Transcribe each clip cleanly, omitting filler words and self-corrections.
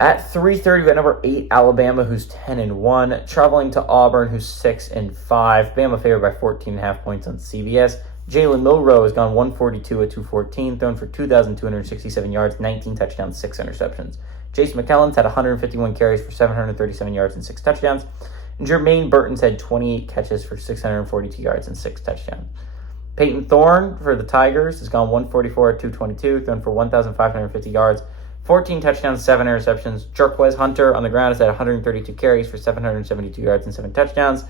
At 3:30, we got number 8, Alabama, who's 10-1, traveling to Auburn, who's 6-5. Bama favored by 14.5 points on CBS. Jalen Milroe has gone 142 at 214, thrown for 2,267 yards, 19 touchdowns, 6 interceptions. Chase McKellen's had 151 carries for 737 yards and 6 touchdowns. And Jermaine Burton's had 28 catches for 642 yards and 6 touchdowns. Peyton Thorne for the Tigers has gone 144 at 222, thrown for 1,550 yards, 14 touchdowns, 7 interceptions. Jarquez Hunter on the ground has had 132 carries for 772 yards and 7 touchdowns.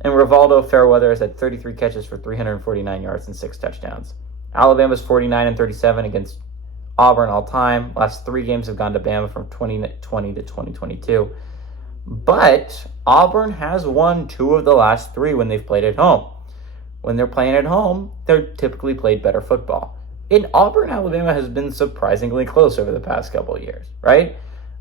And Rivaldo Fairweather has had 33 catches for 349 yards and 6 touchdowns. Alabama's 49-37 against Auburn all time. Last 3 games have gone to Bama from 2020 to 2022. But Auburn has won 2 of the last 3 when they've played at home. When they're playing at home, they're typically played better football. In Auburn, Alabama has been surprisingly close over the past couple of years, right?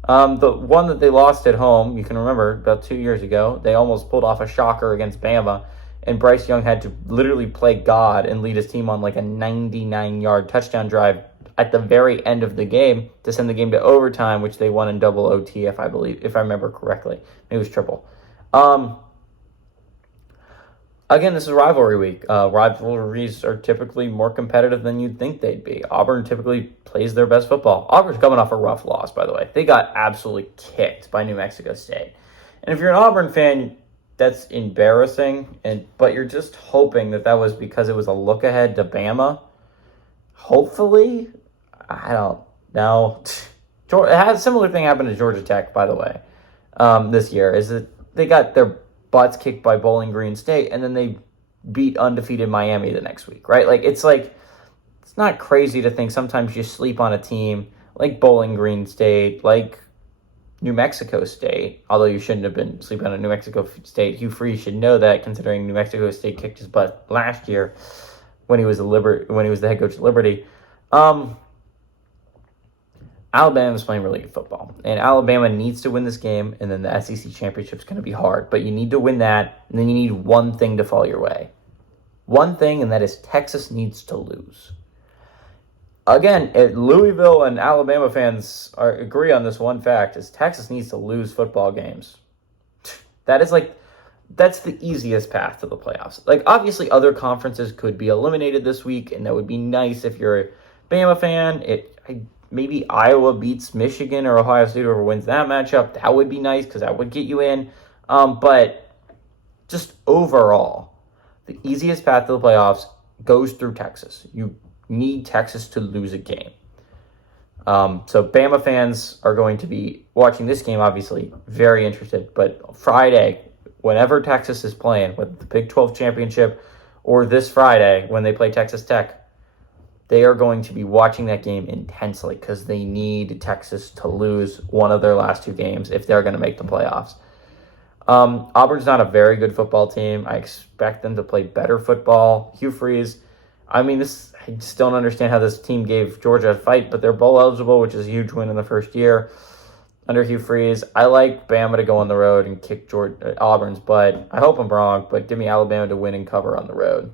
The one that they lost at home, you can remember, about 2 years ago, they almost pulled off a shocker against Bama, and Bryce Young had to literally play God and lead his team on like a 99-yard touchdown drive at the very end of the game to send the game to overtime, which they won in double OT, if I remember correctly. Maybe it was triple. Again, this is rivalry week. Rivalries are typically more competitive than you'd think they'd be. Auburn typically plays their best football. Auburn's coming off a rough loss, by the way. They got absolutely kicked by New Mexico State. And if you're an Auburn fan, that's embarrassing. But you're just hoping that was because it was a look ahead to Bama. Hopefully. I don't know. A similar thing happened to Georgia Tech, by the way, this year. Is that they got their butts kicked by Bowling Green State, and then they beat undefeated Miami the next week, right? It's not crazy to think sometimes you sleep on a team like Bowling Green State, like New Mexico State, although you shouldn't have been sleeping on New Mexico State. Hugh Freeze should know that, considering New Mexico State kicked his butt last year when he was the head coach at Liberty. Alabama's playing really good football, and Alabama needs to win this game, and then the SEC championship's going to be hard, but you need to win that, and then you need one thing to fall your way. One thing, and that is Texas needs to lose. Again, Louisville and Alabama fans agree on this one fact, is Texas needs to lose football games. That's the easiest path to the playoffs. Obviously, other conferences could be eliminated this week, and that would be nice if you're a Bama fan. Maybe Iowa beats Michigan or Ohio State, whoever wins that matchup. That would be nice because that would get you in. But just overall, the easiest path to the playoffs goes through Texas. You need Texas to lose a game. So Bama fans are going to be watching this game, obviously, very interested. But Friday, whenever Texas is playing, whether the Big 12 championship or this Friday when they play Texas Tech, they are going to be watching that game intensely because they need Texas to lose one of their last 2 games if they're going to make the playoffs. Auburn's not a very good football team. I expect them to play better football. Hugh Freeze, I just don't understand how this team gave Georgia a fight, but they're bowl eligible, which is a huge win in the first year under Hugh Freeze. I like Bama to go on the road and kick Auburn's butt. I hope I'm wrong, but give me Alabama to win and cover on the road.